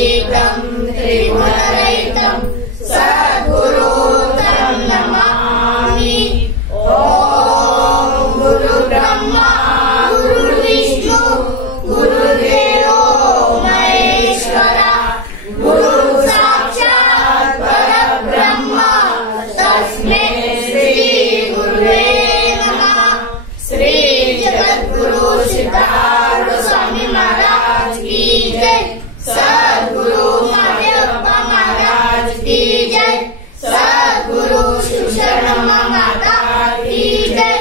शीघ्रं त्रिगुणरहितं सद्गुरुं नमामि। ॐ गुरुब्रह्मा गुरुर्विष्णु गुरुर्देवो महेश्वरा गुरु साक्षात् परब्रह्म तस्मै श्री गुरुवे नमः। श्री जगद्गुरु सिद्धार्थ स्वामी महाराज की जय। सद्गुरु माधवप्पा महाराज की जय। सद्गुरु शिवशरण माता की जय।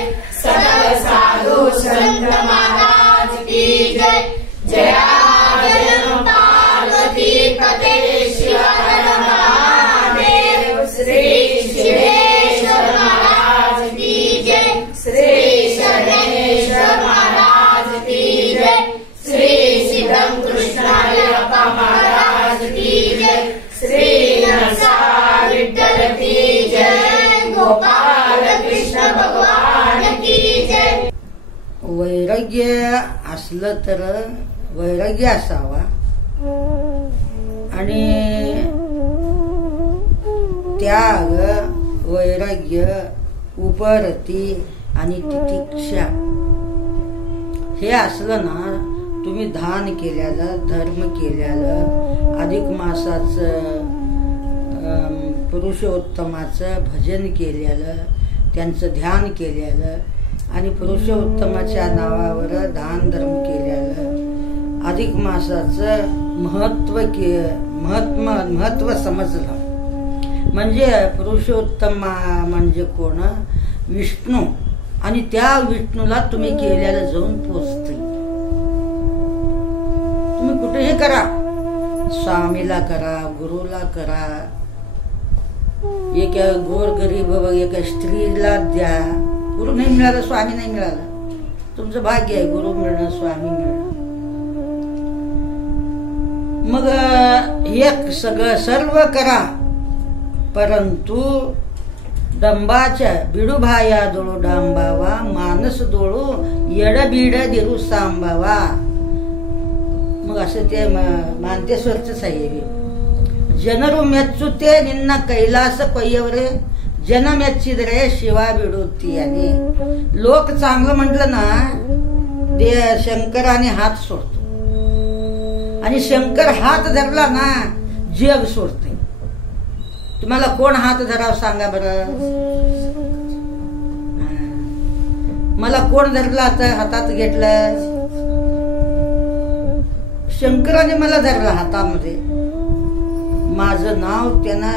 सकल साधु संत महाराज की जय। जया जय पार्वती पते शिव हर महादेव। श्री शिवेश्वर महाराज की जय। श्री शरणेश्वर महाराज की जय। श्री सिद्धम कृष्णायप्पा महाराज की जय। श्री नरसा विठ्ठल की जय। गोपाल कृष्ण भगवान की जय। वैराग्य असलं तर वैराग्य असावा आणि त्याग वैराग्य उपरती आणि तितिक्षा हे असलं ना, तुम्ही दान केल्यालं धर्म केल्यालं अधिक मासाचं पुरुषोत्तमाचं भजन केलेलं त्यांचं ध्यान केलेलं आणि पुरुषोत्तमाच्या नावावर दान धर्म केलेलं अधिक मासाचं महत्व समजलं म्हणजे पुरुषोत्तम म्हणजे कोण? विष्णू. आणि त्या विष्णूला तुम्ही केलेलं जाऊन पोचते. तुम्ही कुठेही करा, स्वामीला करा, गुरुला करा, एका गोरगरीब एका स्त्रीला द्या. गुरु नाही मिळालं, स्वामी नाही मिळालं, तुमचं भाग्य आहे. गुरु मिळणं, स्वामी मिळणं. मग एक सगळं सर्व करा, परंतु डंबाच्या बिडूभाया दोळू डांबावा, मानस दोळू येडबीड दिरू सांबावा. मग असं ते मानतेश्वरच आहे. ಜನರು ಮೆಚ್ಚುತ್ತೆ ನಿನ್ನ ಕೈಲಾಸ ಕೊಯ್ಯವರೇ, जन ಮೆಚ್ಚಿದರೆ शिवा बिडोतीयाने. लोक चांगलं म्हटलं ना, ते शंकराने हात सोडतो आणि शंकर हात धरला ना जग सोडते. तुम्हाला कोण हात धराव सांगा बरं? मला कोण धरला आता हातात घेतलं? शंकराने मला धरला हातामध्ये. माझं नाव त्यानं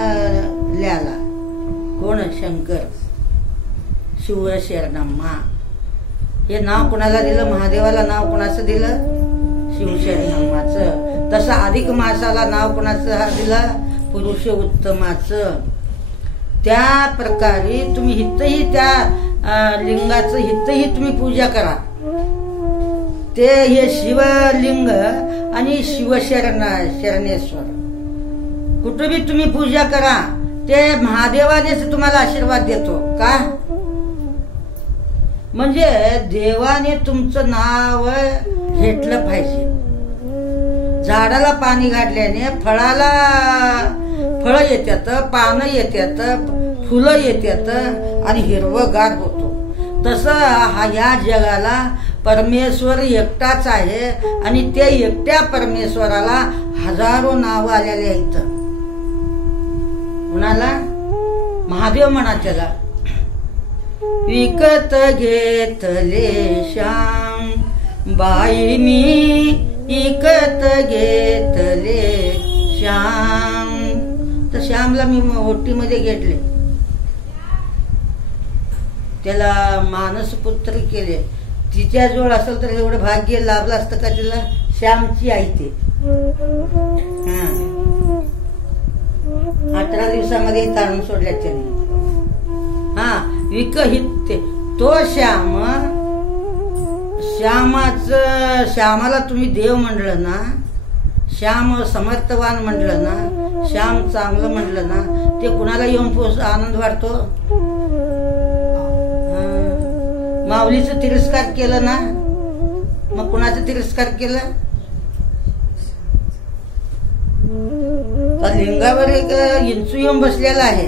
लिहायला. कोण? शंकर. शिवशरणम्मा हे नाव कुणाला दिलं? महादेवाला नाव कुणाचं दिलं? शिवशरणम्माचं. तसं अधिक मासाला नाव कुणाचं दिलं? पुरुषोत्तमाचं. त्या प्रकारे तुम्ही हितही त्या लिंगाचं हितही तुम्ही पूजा करा. ते हे शिवलिंग आणि शरणेश्वर कुठे बी तुम्ही पूजा करा, ते महादेवानेच तुम्हाला आशीर्वाद देतो. का? म्हणजे देवाने तुमचं नाव घेतलं पाहिजे. झाडाला पाणी घातल्याने फळाला फळ येतात, पानं येतात, फुलं येतात आणि हिरवगार होतो. तसं ह्या जगाला परमेश्वर एकटाच आहे आणि त्या एकट्या परमेश्वराला हजारो नाव आलेले आहेत. कुणाला? महादेव म्हणा त्याला. विकत घेतले श्याम बाई मी, विकत घेतले श्याम. तर श्यामला मी ओटीमध्ये घेतले, त्याला मानसपुत्र केले. तिच्या जवळ असेल तर एवढं भाग्य लाभलं असतं का तिला? श्यामची आई ते. 18 दिवसामध्ये ताणून सोडल्या त्यांनी. विकहित तो श्यामाला तुम्ही देव म्हणलं ना, श्याम समर्थवान म्हणलं ना, श्याम चांगलं म्हणलं ना, ते कुणाला येऊन आनंद वाटतो? माऊलीचा तिरस्कार केलं ना, मग कुणाचा तिरस्कार केलं? लिंगावर एक इंचू येऊन बसलेला आहे.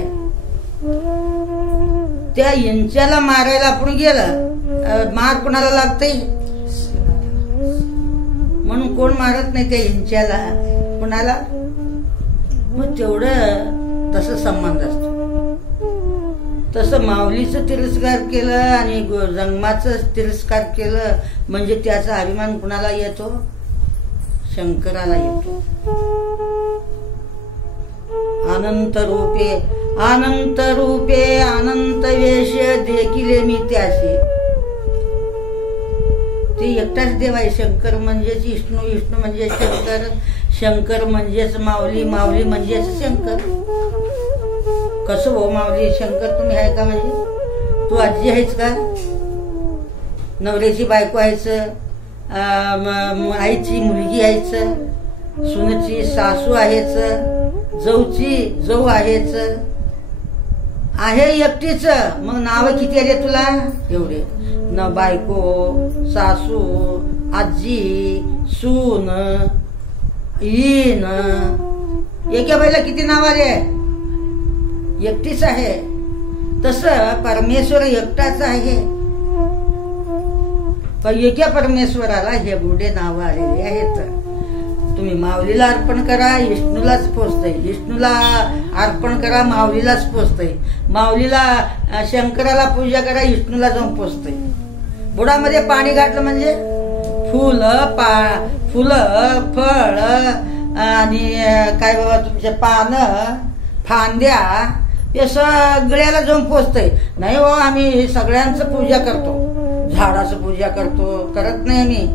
त्या इंच्याला मारायला आपण गेलं, मार कोणाला लागतंय? म्हणून कोण मारत नाही त्या इंच्याला, कुणाला. मग तेवढं तसं संबंध असतो. तसं माऊलीचं तिरस्कार केलं आणि जंगमाचं तिरस्कार केलं म्हणजे त्याचा अभिमान कुणाला येतो? शंकराला येतो. अनंत रूपे अनंत रूपे अनंत वेश देखिले मी त्याशी. ते एकटाच देव आहे. शंकर म्हणजेच विष्णू, विष्णू म्हणजे शंकर, शंकर म्हणजेच माऊली, माऊली म्हणजेच शंकर. कसं हो माऊली शंकर तुम्ही आहे का? म्हणजे तू आजी आहेस का? नवऱ्याची बायको आहेस, आईची मुलगी आहेस, सुनची सासू आहेच, जाऊची जाऊ आहेच, आहे एकटीच. मग नाव किती आले तुला? एवढे न. बायको, सासू, आजी, सून, ईन, एका बाईला किती नाव आले? एकटीच आहे. तसं परमेश्वर एकटाच आहे. पण एका परमेश्वराला हे बुडे नाव आलेले आहेत. तुम्ही माऊलीला अर्पण करा, विष्णूलाच पोचतंय. विष्णूला अर्पण करा, माऊलीलाच पोचतंय. माऊलीला शंकराला पूजा करा, विष्णूला जाऊन पोचतंय. बुडामध्ये पाणी घातलं म्हणजे फुलं फळ आणि काय बाबा तुमचे पानं फांद्या हे सगळ्याला जाऊन पोचतंय. नाही हो आम्ही सगळ्यांचं पूजा करतो. झाडाचं पूजा करत नाही आम्ही.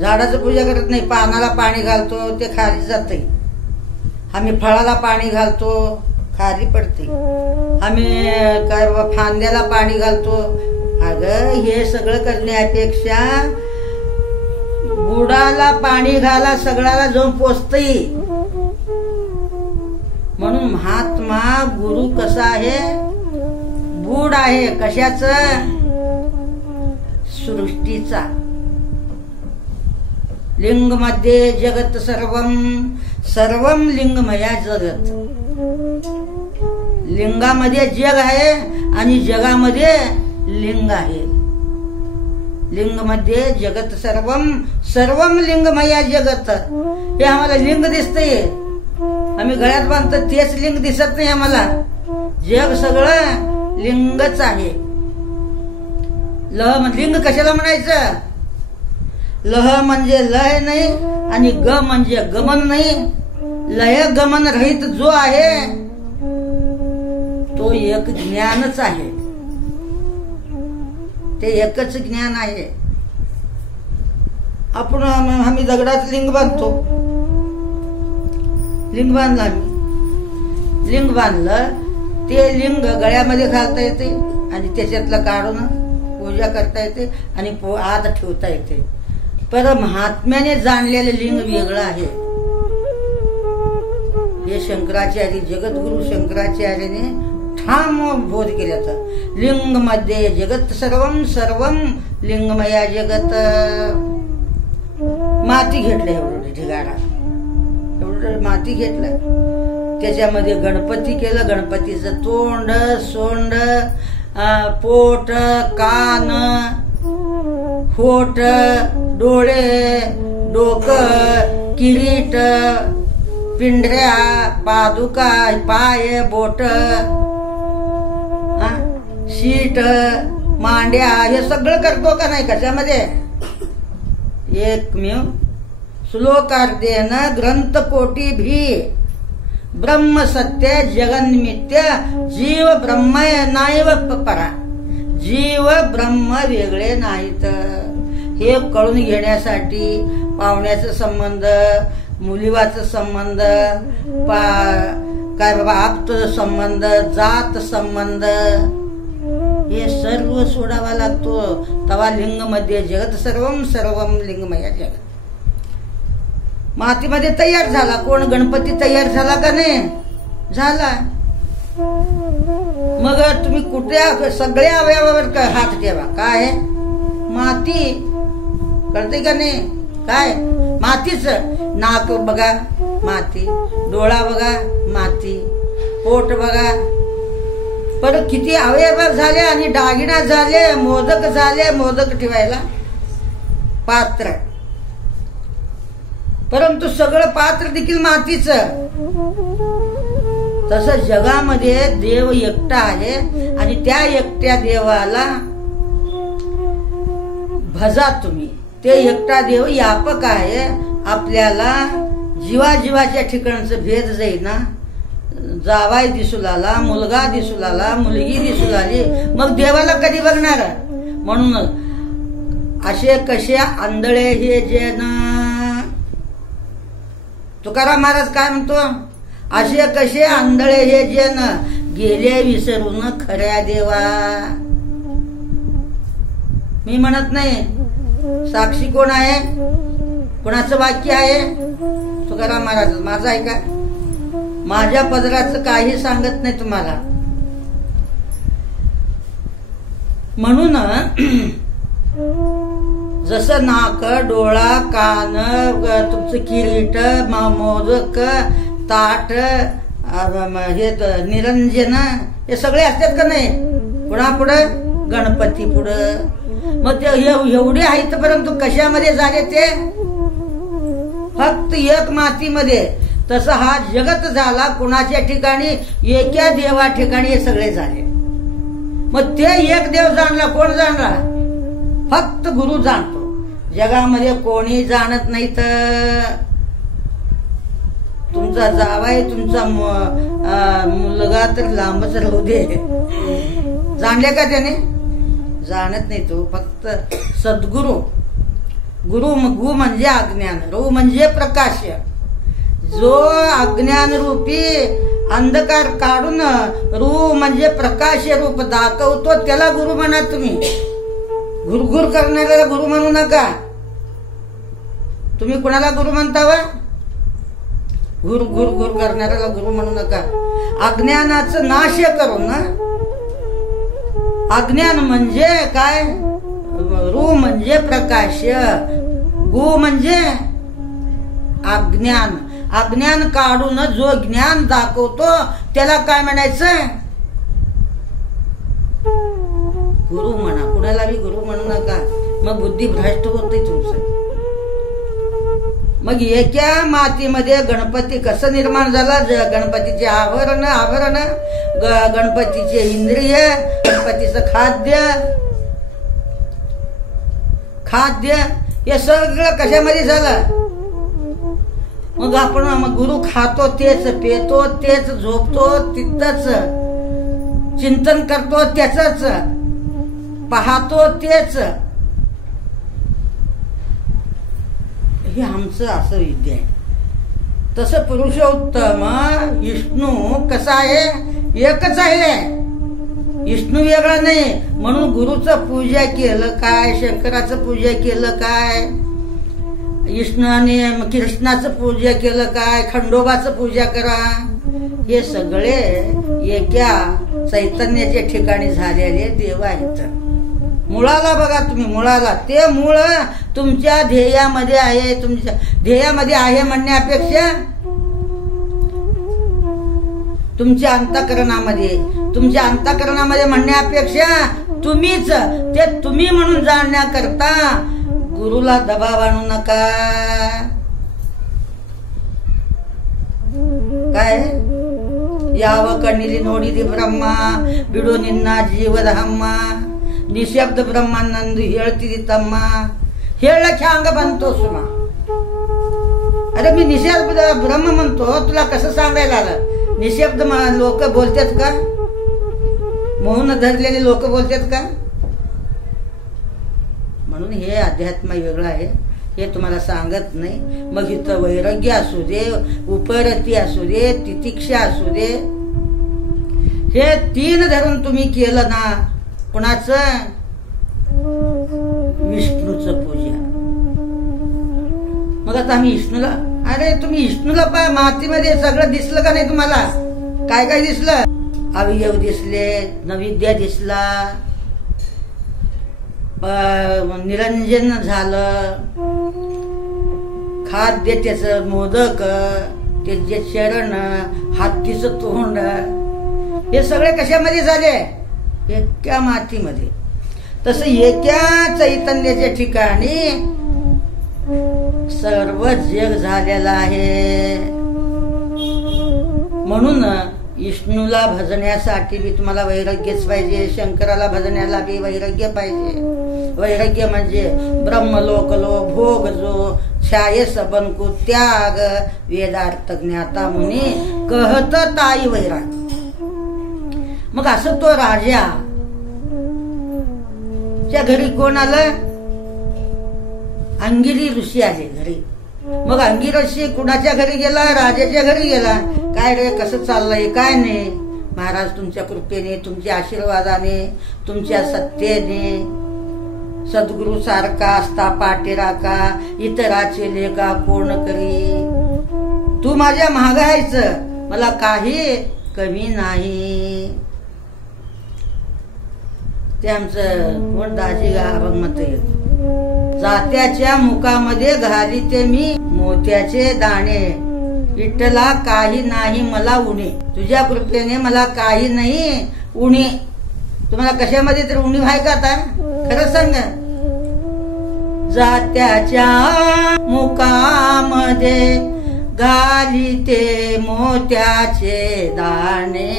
झाडाचं पूजा करत नाही. पानाला पाणी घालतो, ते खाली जाते. आम्ही फळाला पाणी घालतो, खाली पडते. आम्ही काय बाबा फांद्याला पाणी घालतो. अगं हे सगळं करण्यापेक्षा बुडाला पाणी घाला, सगळ्याला जाऊन पोचतय. म्हणून महात्मा गुरु कसा आहे? बुड आहे. कशाचं? सृष्टीचा. लिंग मध्ये जगत सर्वम सर्वम लिंगमया जगत. लिंगामध्ये जग आहे आणि जगामध्ये लिंग आहे. लिंग मध्ये जगत सर्वम सर्वम लिंगमया जगत. हे आम्हाला लिंग दिसतंय. आम्ही गळ्यात बांधतो तेच लिंग दिसत नाही आम्हाला. जग सगळं लिंगच आहे. लिंग कशाला म्हणायचं? लह म्हणजे लय नाही आणि ग म्हणजे गमन नाही. लय गमन रहित जो आहे तो एक ज्ञानच आहे. ते एकच ज्ञान आहे. आपण आम्ही दगडात लिंग बांधतो. लिंग बांधलं आम्ही. लिंग बांधलं ते लिंग गळ्यामध्ये घालता येते आणि त्याच्यातलं काढून पूजा करता येते आणि आत ठेवता येते. पर महात्म्याने जाणलेले लिंग वेगळं आहे. हे शंकराचार्य जगद्गुरु शंकराचार्याने ठाम बोध केल्याचा. लिंग मध्ये जगत सर्वम सर्वम लिंगमया जगत. माती घेतलं एवढं ढिगारा, एवढं माती घेतलं. त्याच्यामध्ये गणपती केलं. गणपतीचं तोंड, सोंड, पोट, कान, होठ, डोळे, डोकं, किरीट, पिंढऱ्या, पादुका, पाय, बोट, शीट, मांड्या हे सगळं करतो का नाही? कशामध्ये? एकमेव श्लोकार्धेन ग्रंथ कोटी भी ब्रह्म सत्य जगन्मित्य जीव ब्रह्म नाहीव परा. जीव ब्रह्म वेगळे नाहीत. हे कळून घेण्यासाठी पाहुण्याचा संबंध, मुलीवाचा संबंध, काय बाबा आप्त संबंध, जात संबंध हे सर्व सोडावा लागतो. तवा लिंग मध्ये जगत सर्वम सर्वम लिंगमया जगत. मातीमध्ये तयार झाला. कोण? गणपती तयार झाला का नाही? झाला. मग तुम्ही कुठे सगळ्या अवयवावर हात ठेवा. काय? माती. कळते का नाही? काय? मातीच. नाक बघा माती, डोळा बघा माती, पोट बघा. पण किती अवयव झाले आणि दागिना झाले, मोदक झाले, मोदक ठेवायला पात्र, परंतु सगळं पात्र देखील मातीचं. तसं जगामध्ये देव एकटा आहे आणि त्या एकट्या देवाला भजा तुम्ही. ते एकटा देव व्यापक आहे. आपल्याला जीवाजीवाच्या ठिकाणचं भेद जाईना. जावाय दिसू लागला, मुलगा दिसू लागला, मुलगी दिसू लागली, मग देवाला कधी बघणार? म्हणून असे कसे आंधळे हे जे ना, तुकाराम महाराज काय म्हणतो, असे कसे आंधळे हे जे न, गेले विसरून खऱ्या देवा. मी म्हणत नाही, साक्षी कोण आहे, कोणाचं वाक्य आहे? तुकाराम महाराज. माझं आहे का? माझ्या पदराचं काही सांगत नाही तुम्हाला. म्हणून जसं नाक, डोळा, कान, तुमचं किरीट, मोदक, ताट, हे निरंजन, हे सगळे असतात का नाही? कुणापुढं? गणपती पुढं. मग ते एवढे आहेत, परंतु कशामध्ये झाले ते? फक्त एक मातीमध्ये. तसं हा जगत झाला कुणाच्या ठिकाणी? एका देवा ठिकाणी हे सगळे झाले. मग ते एक देव जाणला, कोण जाणला? फक्त गुरु जाणतो. जगामध्ये कोणी जाणत नाही. तर तुमचा जावाय, तुमचा मुलगा तर लांबच राहू दे, जाणले का त्याने? जाणत नाही तो. फक्त सद्गुरु. गुरु गु म्हणजे अज्ञान, रु म्हणजे प्रकाश. जो अज्ञान रूपी अंधकार काढून रु म्हणजे प्रकाश रूप दाखवतो, त्याला गुरु म्हणा तुम्ही. गुरगुर करणाऱ्याला गुरु म्हणू नका. तुम्ही कुणाला गुरु म्हणता वा? गुर गुर गुर करणाऱ्याला गुरु म्हणू नका. अज्ञानाचं नाश करून. अज्ञान म्हणजे काय? रु म्हणजे प्रकाश, गु म्हणजे अज्ञान. अज्ञान काढून जो ज्ञान दाखवतो त्याला काय म्हणायचं? गुरु म्हणा. कुणाला बी गुरु म्हणू नका, मग बुद्धी भ्रष्ट होते तुमचं. मग एका मातीमध्ये गणपती कसं निर्माण झाला? गणपतीचे आवरण, गणपतीचे इंद्रिय, गणपतीचं खाद्य हे सगळं कशामध्ये झालं? मग आपण गुरु खातो तेच, पेतो तेच, झोपतो तिथंच, चिंतन करतो त्याच, पाहतो तेच. हे आमचं असं विद्या आहे. तसं पुरुषोत्तम विष्णू कसा आहे? एकच आहे. विष्णू वेगळा नाही. म्हणून गुरुचं पूजा केलं काय, शंकराचं पूजा केलं काय, विष्णूने कृष्णाचं पूजा केलं काय, खंडोबाचं पूजा करा. हे सगळे एका चैतन्याच्या ठिकाणी झालेले देव आहेत. मुळाला बघा तुम्ही, मुळाला. ते मूळ तुमच्या ध्येयामध्ये आहे. तुमच्या ध्येयामध्ये आहे म्हणण्यापेक्षा तुमच्या अंतःकरणामध्ये म्हणण्यापेक्षा तुम्हीच ते तुम्ही म्हणून जाणण्याकरता गुरुला दबाव आणू नका. काय? याव कणिली नोडिली ब्रह्मा बिडो निन्ना जीवदहम्म निशब्द ब्रह्मानंद ಹೇಳ್ತಿದಿ ತಮ್ಮ ಹೇಳಕ್ಕೆ हंग बनतो सुमा. अरे मी निशब्द ब्रह्म म्हणतो, तुला कसं सांगायला आलं? निशब्द लोक बोलतात का? मौन धरलेले लोक बोलतात का? म्हणून हे अध्यात्म वेगळं आहे, हे तुम्हाला सांगत नाही. मग इथं वैराग्य असू दे, उपरती असू दे, तितिक्षा असू दे, हे 3 धरून तुम्ही केलं ना, कुणाचं? विष्णूचं पूजा. मग आता आम्ही विष्णूला, अरे तुम्ही विष्णूला पाय मातीमध्ये सगळं दिसलं का नाही तुम्हाला? काय काय दिसलं? अवयव दिसले, नैवेद्य दिसला, निरंजन झालं, खाद्य त्याचं मोदक, त्याचे चरण, हत्तीचं तोंड, हे सगळे कशामध्ये झाले? एका मातीमध्ये. तसं एका चैतन्याच्या ठिकाणी सर्व जग झालेलं आहे. म्हणून विष्णूला भजण्यासाठी बी तुम्हाला वैराग्यच पाहिजे, शंकराला भजण्याला बी वैराग्य पाहिजे. वैराग्य म्हणजे ब्रह्मलोकलो भोग जो छाये सबन को त्याग, वेदार्थ ज्ञाता मुनी कहत ताई वैराग. मग असं तो राजा च्या घरी कोण आलं? अंगिरी ऋषी आले घरी. मग अंगिरी ऋषी कुणाच्या घरी गेला? राजाच्या घरी गेला. काय रे, कसं चाललंय? काय नाही महाराज, तुमच्या कृपेने, तुमच्या आशीर्वादाने, तुमच्या सत्तेने, सद्गुरु सारखा असता पाटेराका, इतराचे लेखा कोण करी. तू माझ्या मागं आहेस, मला काही कमी नाही. ते आमचं कोण दाजी अभंगमत येत. जात्याच्या मुखामध्ये घाली ते मी मोत्याचे दाणे, विठ्ठला काही नाही मला उणे. तुझ्या कृपेने मला काही नाही उणे. तुम्हाला कशामध्ये तर उणीव आहे का? आता खरं सांगा. जात्याच्या मुखामध्ये घाली ते मोत्याचे दाणे,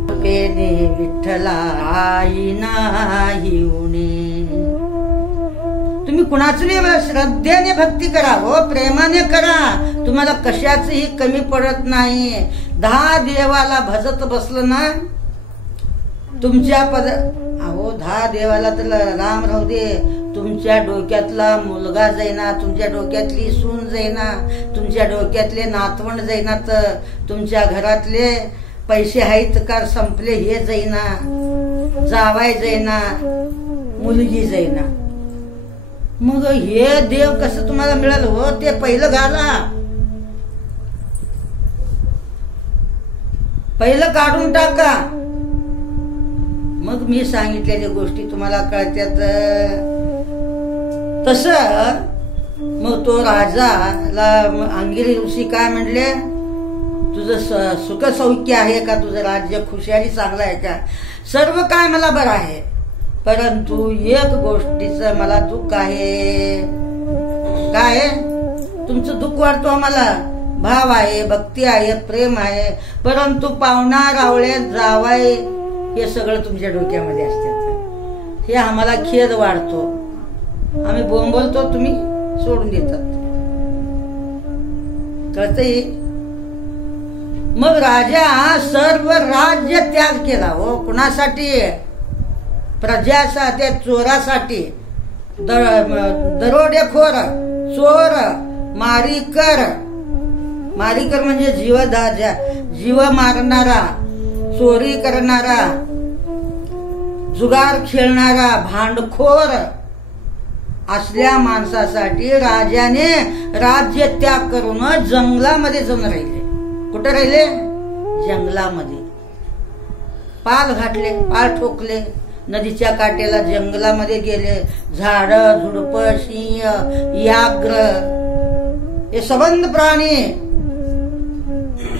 कृपेने विठ्ठला आई नाही उणे. तुम्ही कुणाच श्रद्धेने भक्ती करा हो, प्रेमाने करा. तुम्हाला कशाचही कमी पडत नाही. 10 देवाला भजत बसलं ना तुमच्या अहो 10 देवाला तर राम राहू दे, तुमच्या डोक्यातला मुलगा जाईना, तुमच्या डोक्यातली सून जाईना, तुमच्या डोक्यातले नातवंड जाईना, तर तुमच्या घरातले पैसे आहेत का संपले हे जाईना, जावाय जाईना, मुलगी जाईना. मग हे देव कसं तुम्हाला मिळालं हो? ते पहिलं घाला, पहिलं काढून टाका, मग मी सांगितलेल्या गोष्टी तुम्हाला कळत्यात. तस मग तो राजाला अंगिरी ऋषी काय म्हणले? तुझं सुख सौख्य आहे का? तुझं राज्य खुशाली चांगलं आहे का? सर्व काय मला बरं आहे, परंतु एक गोष्टीचं मला दुःख आहे. काय? तुमचं दुःख वाटतो मला. भाव आहे, भक्ती आहे, प्रेम आहे, परंतु पाहुणा रावळे जावाय हे सगळं तुमच्या डोक्यामध्ये असतात. हे आम्हाला खेद वाढतो. आम्ही बोंबलतो, तुम्ही सोडून देतात. कळतंय? मग राजा सर्व राज्य त्याग केला हो. कुणासाठी? प्रजासाठी, चोरासाठी. दरोडेखोर, चोर, मारीकर. मारीकर म्हणजे जीव मारणारा, चोरी करणारा, जुगार खेळणारा, भांडखोर असल्या माणसासाठी राजाने राज्य त्याग करून जंगलामध्ये जाऊन राहिले. कुठे राहिले? जंगलामध्ये. पाल घातले, पाल ठोकले, नदीच्या काठेला जंगलामध्ये गेले. झाड, झुडप, सिंह, व्याघ्र हे सबंध प्राणी.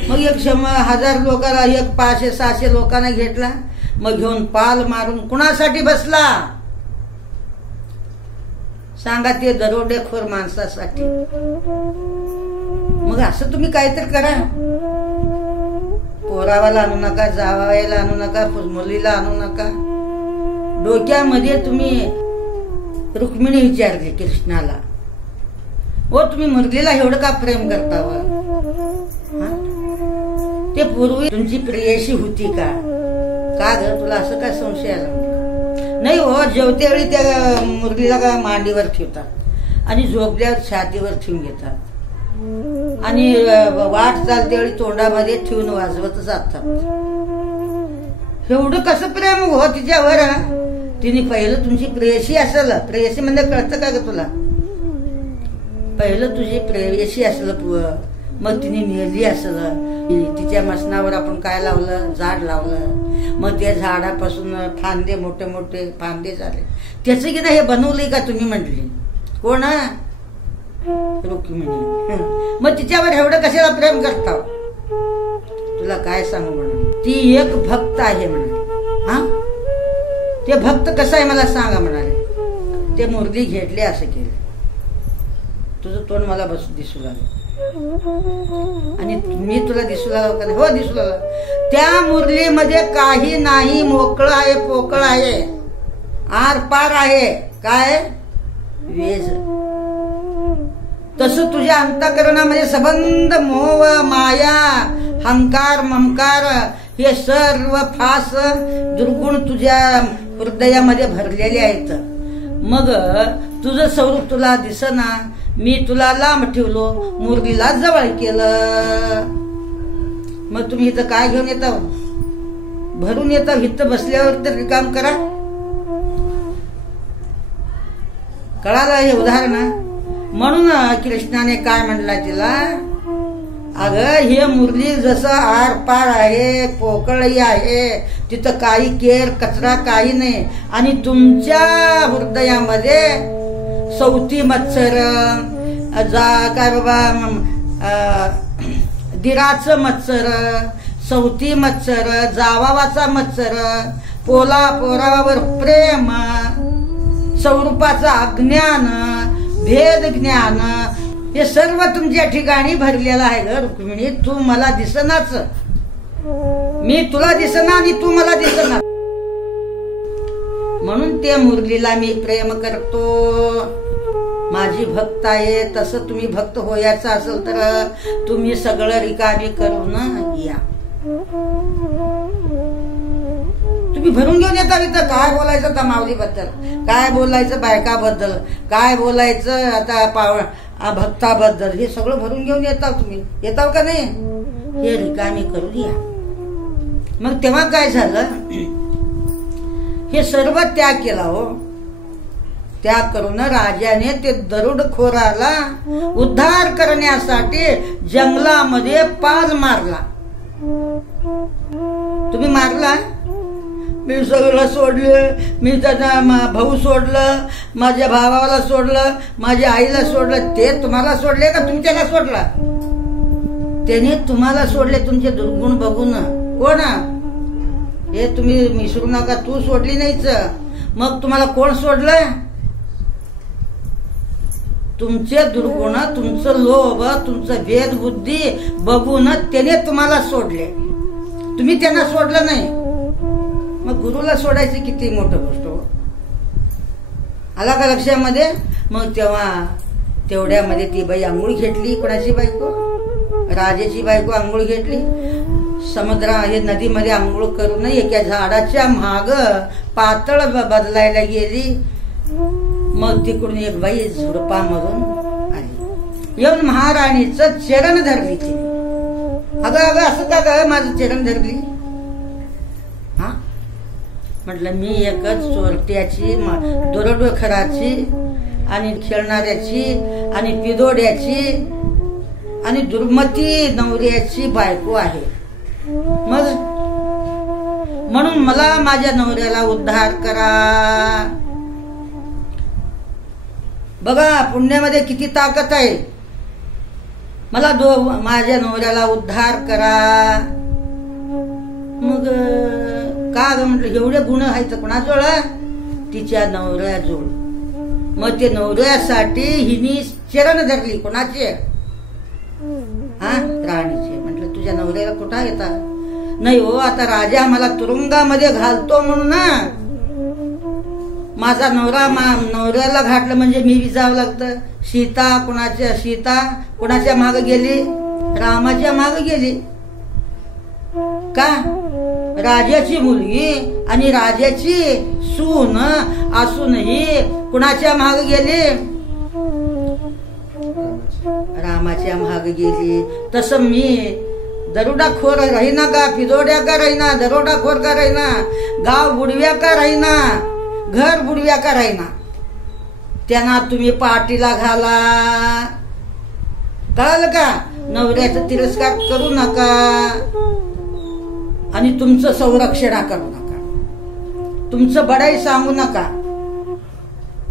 मग 1000 लोकांना, 500-600 लोकांना घेतला. मग घेऊन पाल मारून कुणासाठी बसला सांगा? ते दरोडेखोर माणसासाठी. मग असं तुम्ही काहीतरी करा. पोरावाला आणू नका, जावायला आणू नका, मुलीला आणू नका. डोक्यामध्ये तुम्ही रुक्मिणी विचारले कृष्णाला, हो तुम्ही मुरलीला एवढं का प्रेम करता? ते पूर्वी तुमची प्रेयशी होती का? का ग तुला असं काय संशय आला? नाही हो, जेवत्या वेळी त्या मुरलीला का मांडीवर ठेवतात आणि झोपल्यावर छातीवर ठेवून घेतात आणि वाट चालते वेळी तोंडामध्ये ठेवून वाजवत जातात. एवढं कसं प्रेम हो तिच्यावर? तिने पहिलं तुमची प्रेयसी असेल. प्रेयसी म्हणजे कळतं का ग तुला? पहिलं तुझी प्रेयसी असेल, मग तिने नेली असेल. तिच्या मसनावर आपण काय लावलं? झाड लावलं. मग त्या झाडापासून फांदे, मोठे मोठे फांदे झाले. त्याचं की नाही हे बनवलंय का तुम्ही? म्हटली कोण? रुक्मिणी. मग तिच्यावर एवढं कशाला प्रेम करता? तुला काय सांगू म्हणा, ती एक भक्त आहे म्हणाले. हा, ते भक्त कसं आहे मला सांगा म्हणाले. ते मुरली घेतली असं केलं. तुझं तोंड मला दिसू लागलं आणि मी तुला दिसू लागलो का? हो, दिसू लागलं. त्या मुरलीमध्ये काही नाही, मोकळं आहे, पोकळ आहे, आर पार आहे. काय? वेज. तसं तुझ्या अंतःकरणामध्ये संबंध, मोह, माया, हंकार, ममकार हे सर्व फास दुर्गुण तुझ्या हृदयामध्ये भरलेले आहेत. मग तुझं स्वरूप तुला दिसना. मी तुला लांब ठेवलो, मुरलीला जवळ केलं. मग तुम्ही इथं काय घेऊन येता? भरून येता. इथं बसल्यावर तर रिकाम करा. कळालं हे उदाहरण? म्हणून कृष्णाने काय म्हणला तिला, अगं हे मुरली जसं आर पार आहे, पोकळही आहे, तिथं काही केर कचरा काही नाही. आणि तुमच्या हृदयामध्ये सौती मत्सर, काय बाबा, दिराचं मत्सर, सौती मत्सर, जावावाचा मत्सर, पोरावर प्रेम, स्वरूपाचा अज्ञान, भेद ज्ञान, हे सर्व तुमच्या ठिकाणी भरलेलं आहे ग रुक्मिणी. तू मला दिसनाच, मी तुला दिसना आणि तू मला दिसना. म्हणून त्या मुरलीला मी प्रेम करतो. माझी भक्त आहे. तसं तुम्ही भक्त होयाचं असेल तर तुम्ही सगळं रिकामी करून या. तुम्ही भरून घेऊन येता. इथं काय बोलायचं तमावलीबद्दल, काय बोलायचं बायकाबद्दल, काय बोलायचं आता भक्ताबद्दल, हे सगळं भरून घेऊन येता. तुम्ही येताव का नाही? हे रिकामी करून या. मग तेव्हा काय झालं, हे सर्व त्याग केला. हो, त्याग करून राजाने ते दरोडखोराला उद्धार करण्यासाठी जंगलामध्ये पाल मारला. तुम्ही मारला? मी सगळं सोडलं. मी त्याचा भाऊ सोडलं, माझ्या भावाला सोडलं, माझ्या आईला सोडलं. ते तुम्हाला सोडले का तुम्ही त्याला सोडला? त्याने तुम्हाला सोडले तुमचे दुर्गुण बघून. कोण? हे तुम्ही विसरू नका. तू सोडली नाहीच. मग तुम्हाला कोण सोडलं? तुमचे दुर्गुण, तुमचं लोभ, तुमचं भेद बुद्धी बघून त्याने तुम्हाला सोडले. तुम्ही त्यांना सोडलं नाही. मग गुरुला सोडायची किती मोठं गोष्ट हो. आला का लक्षामध्ये? मग तेवढ्यामध्ये ती बाई आंघोळ घेतली. कोणाची बायको? राजाची बायको आंघोळ घेतली. हे नदीमध्ये आंघोळ करून एका झाडाच्या माग पातळ बदलायला गेली. मग तिकडून एक बाई झुडपामधून आली. येऊन महाराणीचं चरण धरली तिने. अगं असं का ग माझं चरण धरली? हा, म्हटलं मी एकच चोरट्याची, दरोडेखोराची आणि खेळणाऱ्याची आणि पिदोड्याची आणि दुर्मती नवऱ्याची बायको आहे. मग म्हणून मला माझ्या नवऱ्याला उद्धार करा. बघा पुण्यामध्ये किती ताकद आहे. मला माझ्या नवऱ्याला उद्धार करा. मग का ग म्हटलं, एवढे गुण आहेत कोणाजवळ? तिच्या नवऱ्याजवळ. मग ते नवऱ्यासाठी हिनी चरण धरली. कोणाचे? हा, राणीचे. म्हटलं तुझ्या नवऱ्याला कुठं येता? नाही हो, आता राजा मला तुरुंगामध्ये घालतो म्हणून ना, माझा नवऱ्याला घातलं म्हणजे मी विजावं लागतं. सीता कुणाच्या माग गेली? रामाच्या माग गेली. का? राजाची मुलगी आणि राजाची सून असूनही कुणाच्या माग गेली? रामाच्या माग गेली. तसं मी दरोडाखोर राहीना का? पिदोड्या का राहीना? दरोडाखोर का राहीना? गाव बुडव्या का राहीना? घर बुडव्या का राहीना? त्यांना तुम्ही पाठीला घाला. कळलं का? नवऱ्याचा तिरस्कार करू नका आणि तुमचं संरक्षण करू नका. तुमचं बडाई सांगू नका.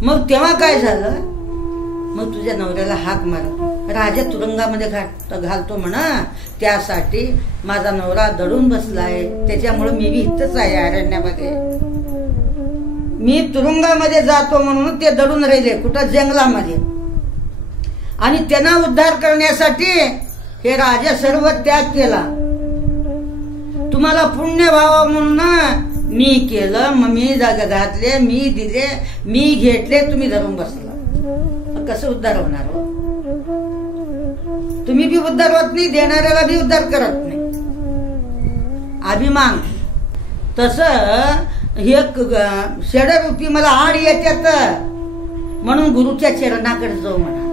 मग तेव्हा काय झालं, मग तुझ्या नवऱ्याला हाक मार, राजा तुरुंगामध्ये घालतो म्हणा, त्यासाठी माझा नवरा दडून बसलाय, त्याच्यामुळे मी बी इथंच आहे अरण्यामध्ये. मी तुरुंगामध्ये जातो म्हणून ते दडून राहिले कुठं, जंगलामध्ये. आणि त्यांना उद्धार करण्यासाठी हे राजा सर्व त्याग केला. तुम्हाला पुण्य व्हावं म्हणून मी केलं, मग मी जागा घातले, मी दिले, मी घेतले, तुम्ही धरून बसला. कसं उद्धार होणार हो? तुम्ही बी उद्धार होत नाही, देणाऱ्याला बी उद्धार करत नाही. अभिमान. तस हे षडरूपी मला आड येत्यात म्हणून गुरुच्या चरणाकडे जाऊ म्हणा.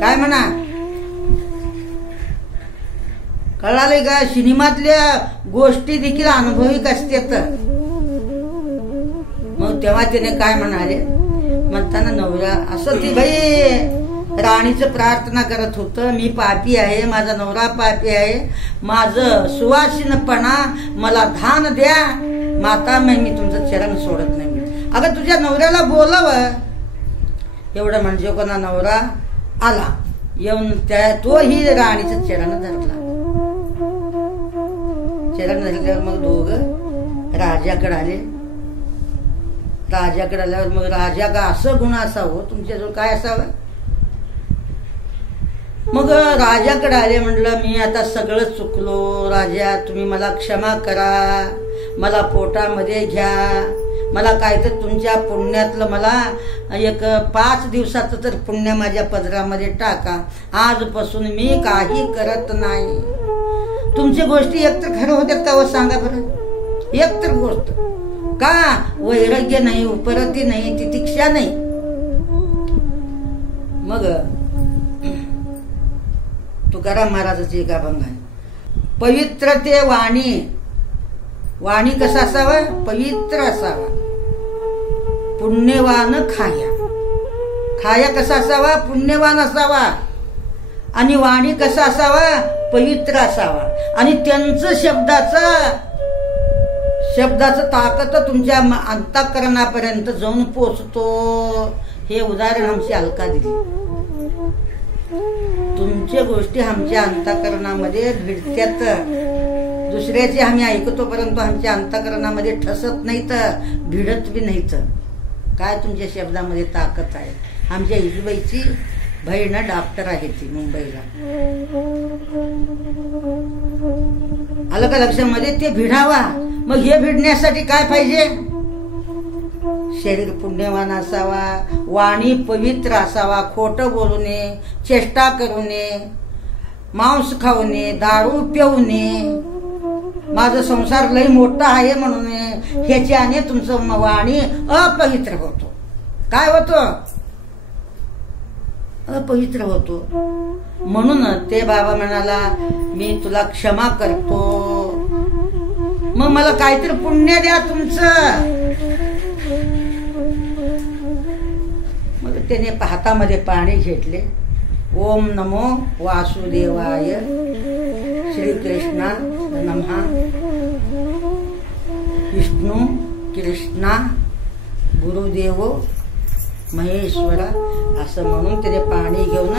काय म्हणा, कळाले का? सिनेमातल्या गोष्टी देखील अनुभविक असतात. मग तेव्हा त्याने काय म्हणाले, म्हणताना नवरा असं ती बाई राणीचं प्रार्थना करत होतं, मी पापी आहे, माझा नवरा पापी आहे, माझं सुवासिनपणा मला धान द्या माता, मी तुमचं चरण सोडत नाही. अगं तुझ्या नवऱ्याला बोलावं. एवढं म्हणजे कोणा नवरा आला येऊन, त्या तोही राणीचं चरण धरला. चरण धरल्यावर मग दोघं राजाकडे आले. राजाकडे आल्यावर मग राजा का असं गुण असावं तुमच्याजवळ, काय असावं? मग राजाकडे आले, म्हणलं मी आता सगळं चुकलो राजा, तुम्ही मला क्षमा करा, मला पोटामध्ये घ्या, मला काय तर तुमच्या पुण्यातलं मला एक 5 दिवसाचं तर पुण्य माझ्या पदरामध्ये टाका, आजपासून मी काही करत नाही. तुमच्या गोष्टी एकतर खरं होत्यात का? सांगा बरं. एकतर गोष्ट का? वैराग्य नाही, उपरती नाही, तितिक्षा नाही. मग तुकाराम महाराजाची एक अभंग आहे, पवित्र ते वाणी. वाणी कसा असावा? पवित्र असावा. पुण्यवान खाया. खाया कसा असावा? पुण्यवान असावा. आणि वाणी कसा असावा? पवित्र असावा. आणि त्यांचं शब्दाचं ताकद तुमच्या अंतःकरणापर्यंत जाऊन पोचतो. हे उदाहरण आमची अलका दिली. तुमच्या गोष्टी आमच्या अंतःकरणामध्ये भिडत्यात, दुसऱ्याचे आम्ही ऐकतो परंतु आमच्या अंतःकरणामध्ये ठसत नाहीत, भिडत बी नाहीत. काय तुमच्या शब्दामध्ये ताकद आहे. आमच्या इजूबाईची बहीण डॉक्टर आहे, ती मुंबईला. आलं का लक्षामध्ये? ते भिडावा. मग हे भिडण्यासाठी काय पाहिजे? शरीर पुण्यवान असावा, वाणी पवित्र असावा, खोटं बोलू नये, चेष्टा करू नये, मांस खाऊ नये, दारू पिऊ नये, माझा संसार लई मोठा आहे म्हणून ह्याच्याने तुमचं वाणी अपवित्र होतो. काय होतो? अपवित्र होतो. म्हणून ते बाबा म्हणाला, मी तुला क्षमा करतो, मग मला काहीतरी पुण्य द्या तुमचं. मग त्याने हातामध्ये पाणी घेतले. ओम नमो वासुदेवाय श्रीकृष्णा नमः, विष्णू कृष्णा गुरुदेव महेश्वरा, असं म्हणून त्याने पाणी घेऊन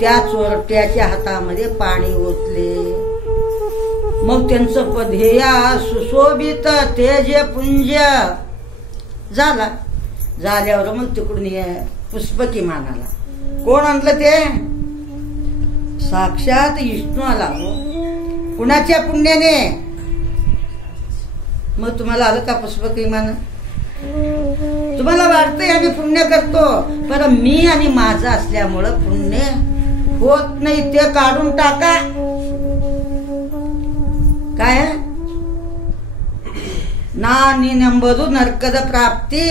त्या चोरट्याच्या हातामध्ये पाणी ओतले. मग त्यांचं पध्येया सुशोभित तेजे पुंज झाला. झाल्यावर मग तिकडून पुष्पकी मानाला. कोण आणलं ते? साक्षात विष्णू आला. कुणाच्या पुण्याने? मग तुम्हाला आलं का पुष्पकी मान? तुम्हाला वाटतंय आम्ही पुण्य करतो, पण मी आणि माझं असल्यामुळं पुण्य होत नाही. ते काढून टाका. काय ನಾ ನೀನೆಂಬುದು ನರ್ಕದ ಪ್ರಾಪ್ತಿ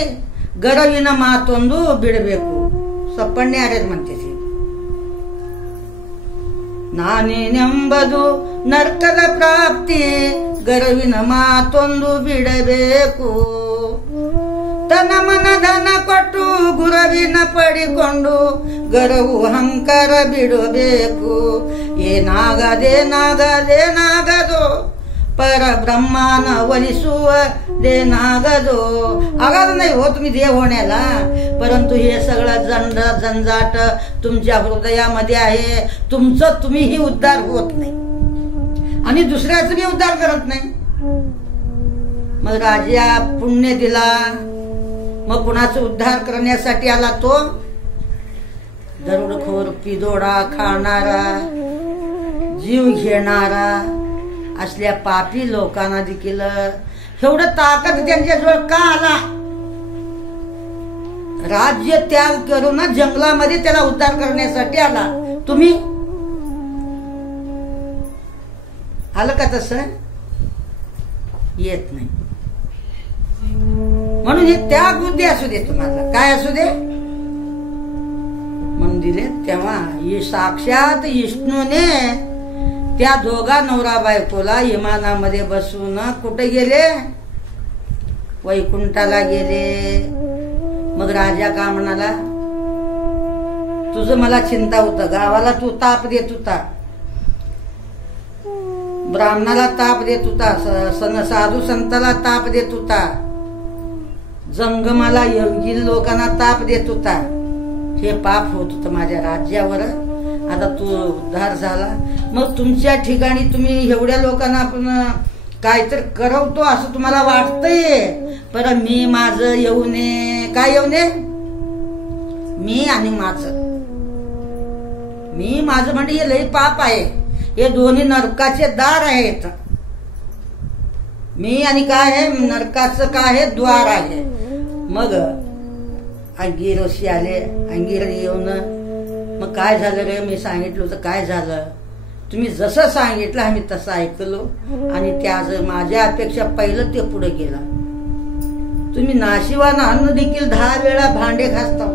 ಗರವಿನ ಮಾತೊಂದು ಬಿಡಬೇಕು. ಸಪ್ಪಣ್ಣೆ ಯಾರ್ಯಾರು ಮಾಡ್ತೀವಿ? ನಾನೇನೆಂಬುದು ನರ್ಕದ ಪ್ರಾಪ್ತಿ ಗರವಿನ ಮಾತೊಂದು ಬಿಡಬೇಕು. ತನ್ನ ಮನ ಧನ ಕೊಟ್ಟು ಗುರವಿನ ಪಡಿಕೊಂಡು ಗರವು ಅಹಂಕಾರ ಬಿಡಬೇಕು. ಏನಾಗದೇನಾಗದೇನಾಗದು ಪರ ಬ್ರಹ್ಮನ ಒಲಿಸುವ दे नागदो. आगार नाही हो तुम्ही देव होण्याला, परंतु हे सगळं झंझाट तुमच्या हृदयामध्ये आहे. तुमचं तुम्हीही उद्धार होत नाही आणि दुसऱ्याचं बी उद्धार करत नाही. मग राजा पुण्य दिला, मग कुणाचा उद्धार करण्यासाठी आला तो दरोडखोर, पिदोडा खाणारा, जीव घेणारा असल्या पापी लोकांना देखील एवढं ताकद त्यांच्याजवळ का आला? राज्य त्याग करून जंगलामध्ये त्याला उद्धार करण्यासाठी आला. तुम्ही आलं का? तसं येत नाही. म्हणून हे त्याग बुद्धी असू दे तुम्हाला, काय असू दे म्हणून दिले. तेव्हा साक्षात विष्णूने त्या दोघा नवरा बायकोला विमानामध्ये बसून कुठे गेले? वैकुंठाला गेले. मग राजा का म्हणाला, तुझं मला चिंता होतं, गावाला तू ताप देत होता, ब्राह्मणाला ताप देत होता, साधू संताला ताप देत होता, जंगमाला योगी लोकांना ताप देत होता. हे पाप होत होतं माझ्या राज्यावर. आता तू उद्धार झाला, मग तुमच्या ठिकाणी तुम्ही एवढ्या लोकांना आपण काहीतरी करवतो असं तुम्हाला वाटतंय. पर मी माझं येऊ नये. काय येऊ नये? मी आणि माझं. मी माझं म्हणजे हे लई पाप आहे. हे दोन्ही नरकाचे दार आहेत. मी आणि काय आहे? नरकाचं काय आहे? द्वार आहे. मग अंगीर ऋषी आले. अंगीर येऊन मग काय झालं रे? मी सांगितलं होतं. काय झालं? तुम्ही जसं सांगितलं आम्ही तसं ऐकलो आणि त्या माझ्या अपेक्षा पहिलं ते पुढे गेला. तुम्ही नाशिवान अन्न देखील 10 वेळा भांडे घासता.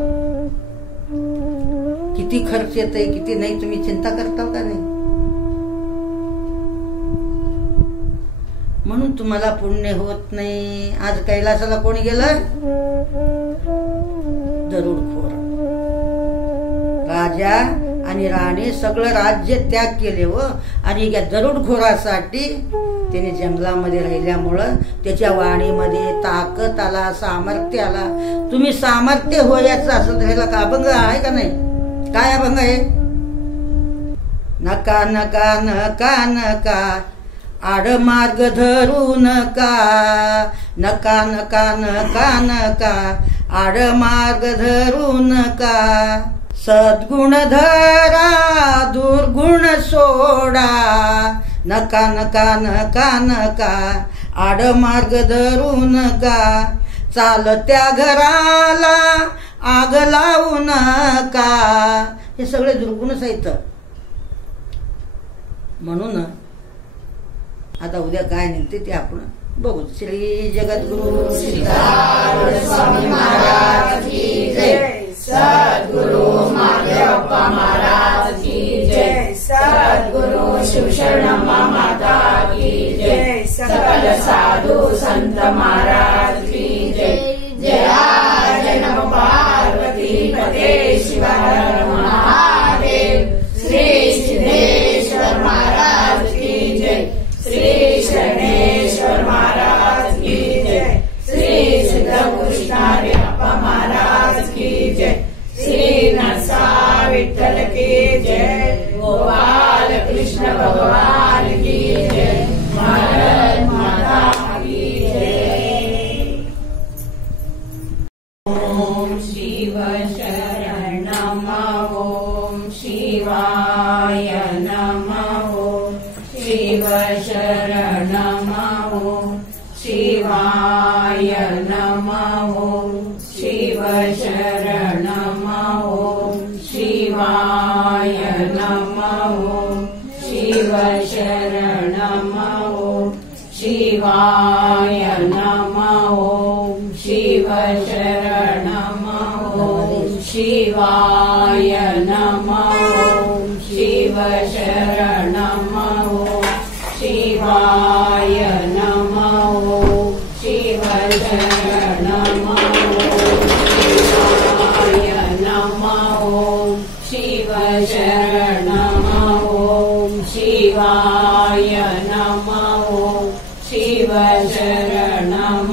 किती खर्च येतंय किती नाही तुम्ही चिंता करता का नाही? म्हणून तुम्हाला पुण्य होत नाही. आज कैलासाला कोणी गेलं? दरोडखोर. राजा आणि राणी सगळं राज्य त्याग केले व आणि या दरोडखोरासाठी त्याने जंगलामध्ये राहिल्यामुळं त्याच्या वाणीमध्ये ताकद आला, सामर्थ्य आला. तुम्ही सामर्थ्य होयाचं असं राहिला का? अभंग आहे का नाही? काय अभंग आहे? नका नका नका नका आडमार्ग धरू नका. नका नका नका नका आडमार्ग धरू नका. सद्गुण धरा दुर्गुण सोडा. नका नका नका नका आडमार्ग धरू नका. चालत्या घराला आग लावू नका. हे सगळे दुर्गुणच आहेत. म्हणून आता उद्या काय निघते ते आपण बघू. श्री जगद्गुरु स्वामी महाराज की जय. सद्गुरु महादेवप्पा महाराज की जय. सद्गुरु शिवशरणम्मा माता की जय. सकल साधु संत महाराज की जय. जय नमो पार्वती पते शिव हर महादेव. श्री सिद्धेश्वर महाराज की जय. श्री शरणेश्वर महाराज की जय. श्री सिद्धकृष्णार्यप्पा महाराज की जय. श्री नरसा विठ्ठल की जय. गोपाल कृष्ण भगवान की जय. भारत माता की जय. ओम शिव शरणम. ओम शिवाय नमः. शिव शरणम. शिवाय नमः. शिव शरणम. शिवाय नमः. शिव शरणम. शिवाय नमः. शिव शरणम. शिवाय नमः. शिव शरणम. शिवाय नमः. शिव शरणम. शिवाय नमः. शिव शरणम. शिवाय नमः. शिव शरणम.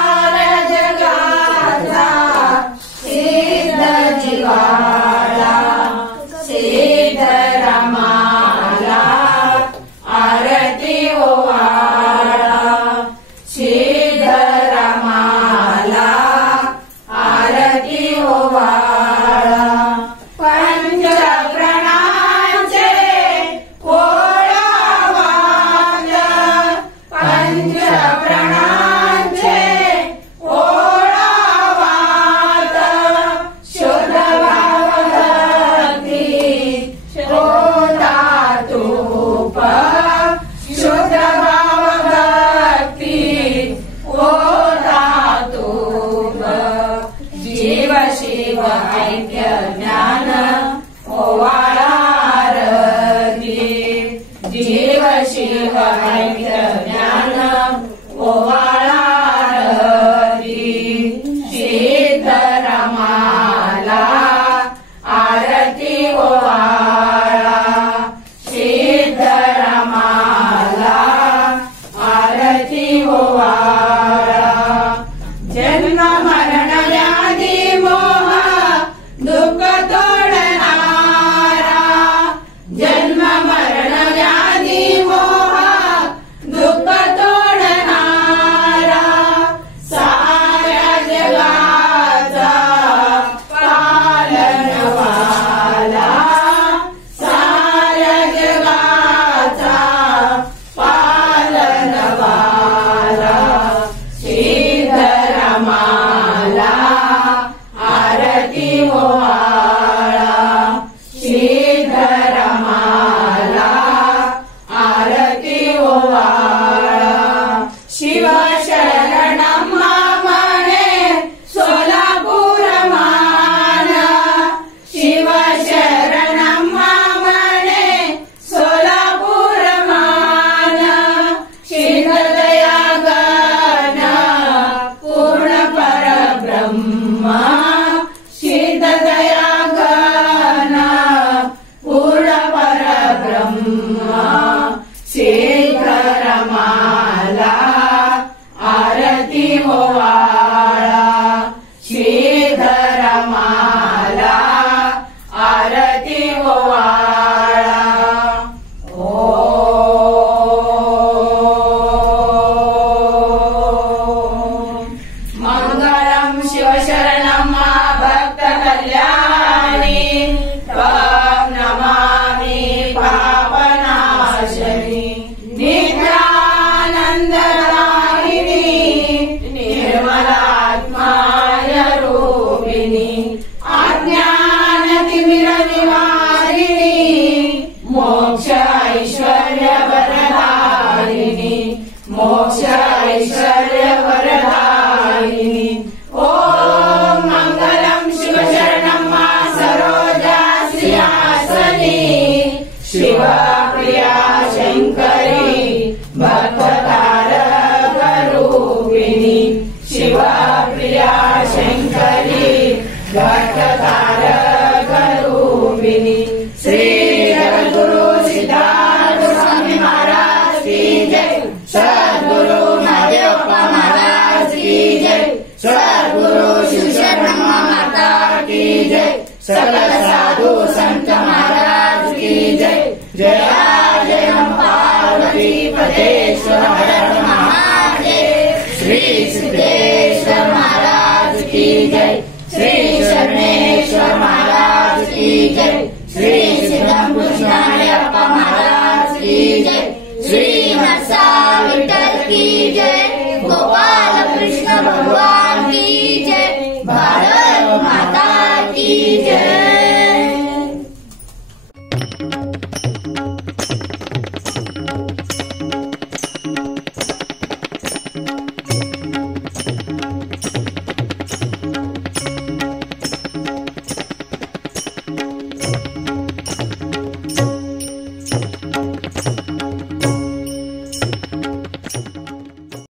शिवप्रिया शंकरी भक्ततारक रूपिणी शिवप्रिया शंकरी भक्ततारक रूपिणी श्री जगद्गुरु सिद्धार्थ स्वामी महाराज की जय सद्गुरु महादेव महाराज की जय सद्गुरु शिवशरण माता की जय सकल साधु संत महाराज की जय जय